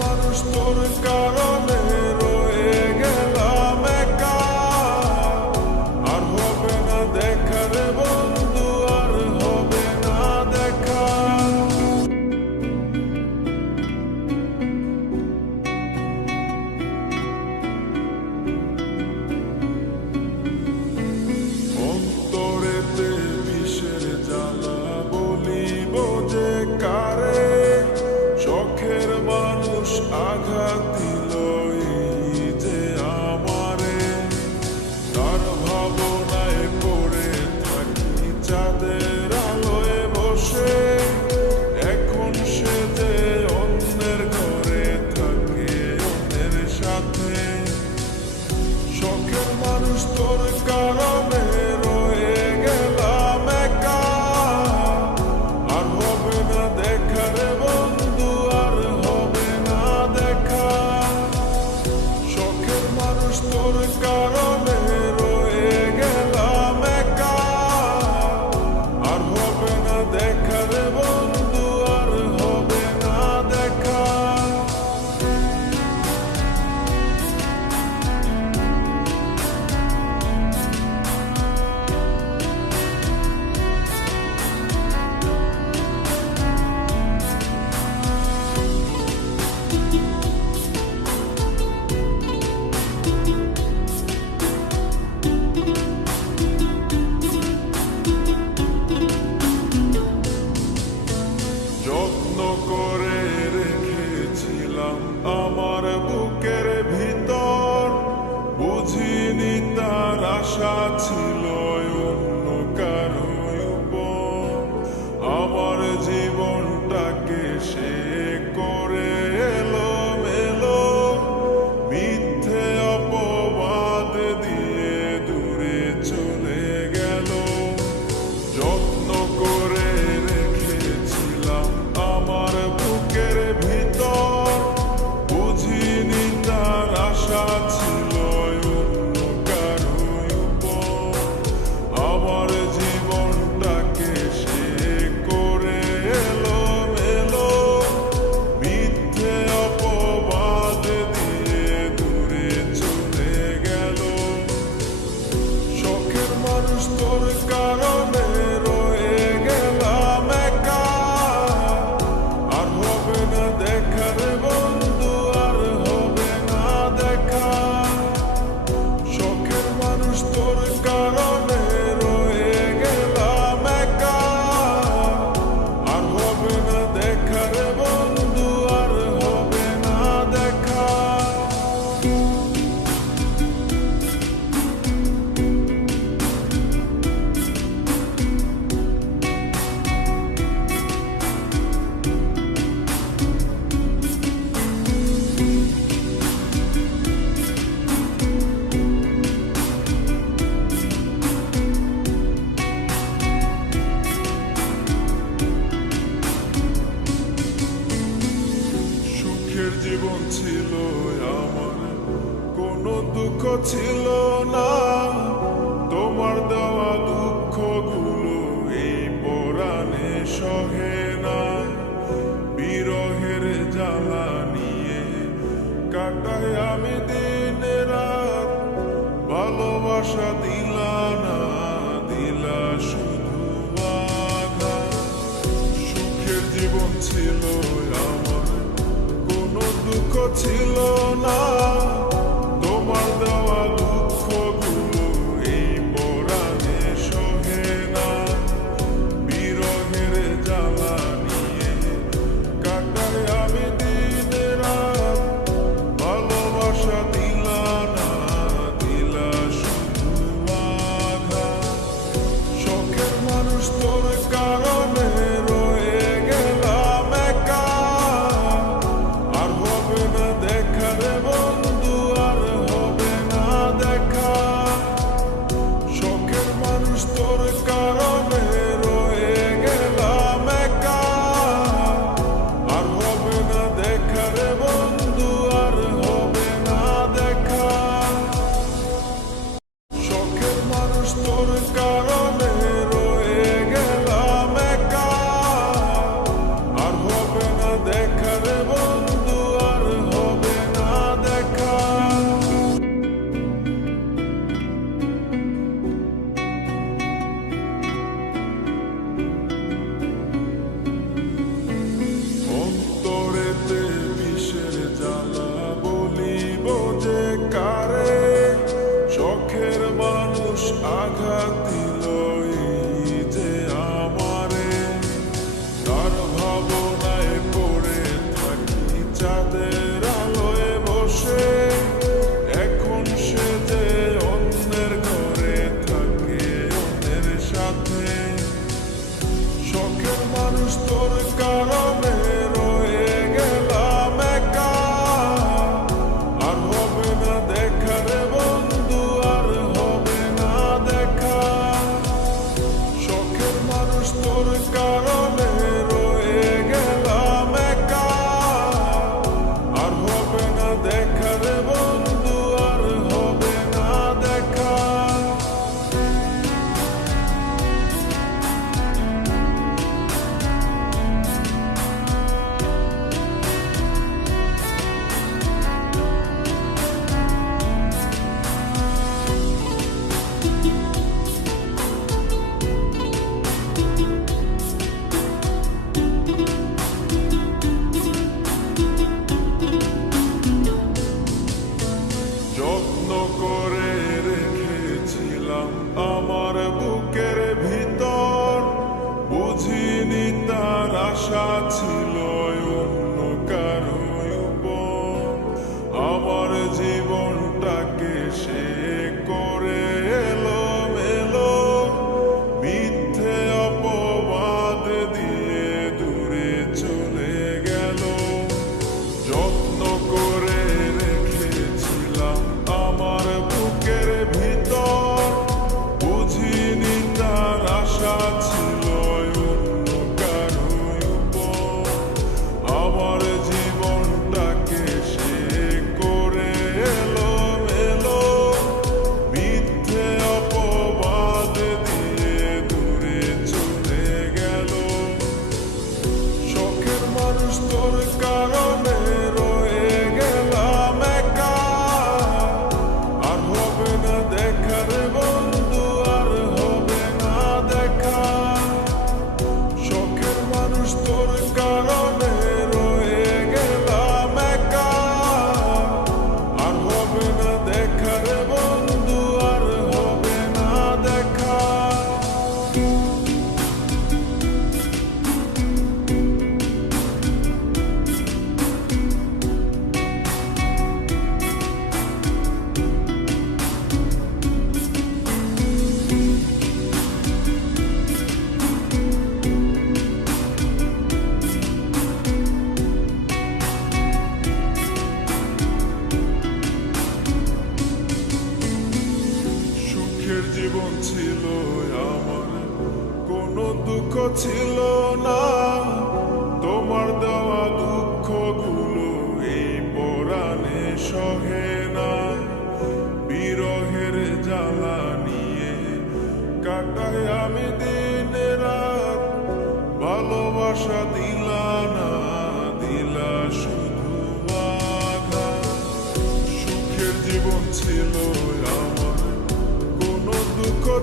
মানুষ তোর কারণে রয়ে গেলাম একা, আর হবে না দেখা রে বন্ধু, আর হবে না দেখা। অন্তরেতে বিষের জ্বালা বলিব যে কারে, শখের মানুষ আঘাত দিল এই যে আমারে। তার ভাবনায় পড়ে থাকি চাঁদের আলোয় বসে, এখন সে যে অন্যের ঘরে থাকে অন্যের সাথে। শখের মানুষ তোর কারণে রয়ে গেলাম একা, আর হবে না দেখা রে বন্ধু, আর হবে না দেখা। শখের মানুষ তোর কারণে রয়ে গেলাম একা, আর হবে না দেখা রে বন্ধু, আর হবে না দেখা। যত্ন করে রেখেছিলাম আমার বুকের ভিতর, বুঝিনি তার আশা ছিল অন্য কারো উপর। আমার জীবনটাকে সে করে এলো মেলো, মিথ্যে অপবাদ দিয়ে দূরে চলে গেল। যত্ন করে রেখেছিলাম আমার বুকের ভিতর, বুঝিনি তার আশা ছিল অন্য কারো উপর। আমার জীবনটাকে সে করে এলো মেলো, মিথ্যে অপবাদ দিয়ে দূরে চলে গেল। শখের মানুষ তোর কারণে রয়ে গেলাম একা, আর হবে না দেখা রে বন্ধু, আর হবে না দেখা। শখের মানুষ তোর কারণে রয়ে গেলাম একা, আর হবে না দেখা রে বন্ধু, আর হবে না দেখা। সুখের জীবন ছিল আমার, কোনো দুঃখ ছিল না। তোমার দেওয়া দুঃখগুলো এই পরাণে সহে না। বিরহের জ্বালা নিয়ে কাটাই আমি দিন রাত, ভালোবাসা দিলা না, দিলা শুধু আঘাত। সুখের জীবন ছিল আমার, কোনো দুঃখ ছিল না। তোমার দেওয়া দুঃখগুলো এই পরাণে সহে না। বিরহের জ্বালা নিয়ে কাটাই আমি দিন রাত, ভালোবাসা দিলা না, দিলা শুধু আঘাত। শখের মানুষ তোর কারণে রয়ে গেলাম একা, আর হবে না দেখা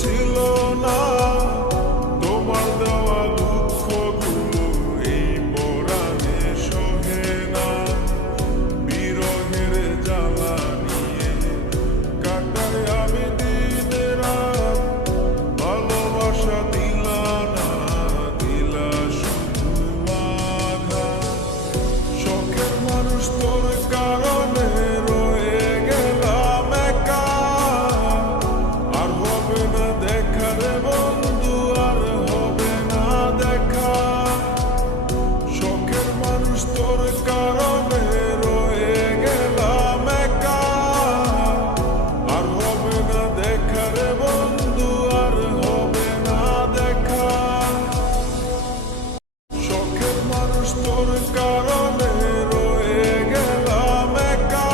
ছিল না, তোমার দেওয়া দুঃখগুলো এই পরাণে সহে না। বিরহের জ্বালা নিয়ে কাটাই আমি দিন রাত, ভালোবাসা দিলা না, দিলা শুধু আঘাত। শখের মানুষ তোর কারণে রয়ে গেলাম একা, আর হবে না দেখা রে বন্ধু, আর হবে না দেখা। শখের মানুষ তোর কারণে রয়ে গেলাম একা, আর হবে না দেখা রে বন্ধু, আর হবে না দেখা। শখের মানুষ তোর কারণে রয়ে গেলাম একা,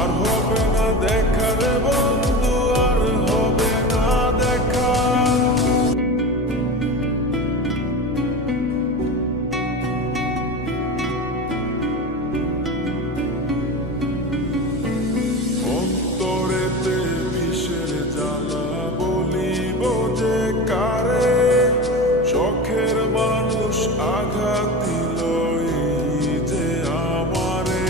আর হবে না দেখা রে বন্ধু, আর হবে না দেখা। অন্তরেতে বিষের জ্বালা বলিব যে কারে, শখের মানুষ আঘাত দিল এই যে আমারে।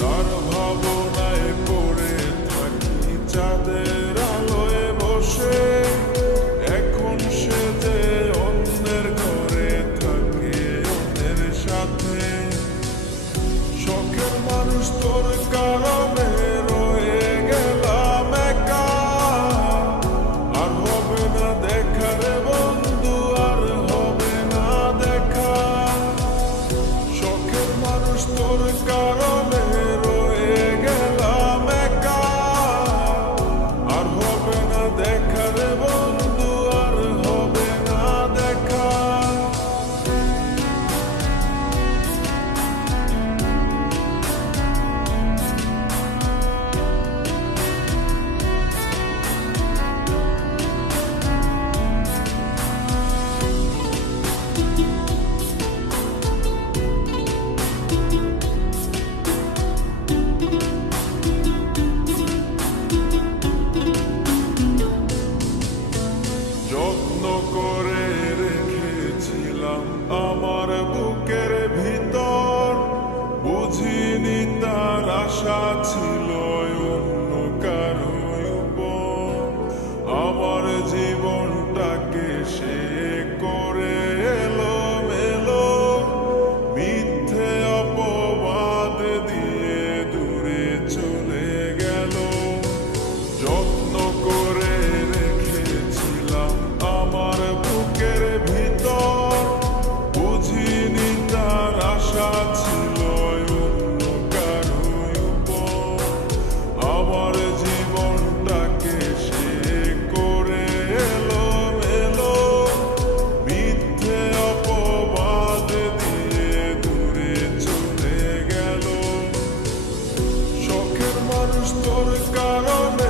তার ভাবনায় পড়ে থাকি চাঁদের আলোয় বসে, এখন সে যে অন্যের ঘরে থাকে অন্যের সাথে। শখের মানুষ তোর কারণে রয়ে গেলাম একা, আর হবে না দেখা রে বন্ধু, আর হবে না দেখা। শখের মানুষ তোর কারণে রয়ে গেলাম একা, আর হবে না দেখা রে বন্ধু, আর হবে না দেখা। যত্ন করে রেখেছিলাম আমার বুকের ভিতর, বুঝিনি তার আশা ছিল অন্য কারো উপর। আমার জীবনটাকে সে করে এলোমেলো, মিথ্যে অপবাদ দিয়ে দূরে চলে গেল। যত্ন করে রেখেছিলাম আমার বুকের ভিতর, বুঝিনি তার আশা ছিল অন্য কারো উপর। আমার জীবনটাকে সে করে এলোমেলো, মিথ্যে অপবাদ দিয়ে দূরে চলে গেল। শখের মানুষ তোর কারণে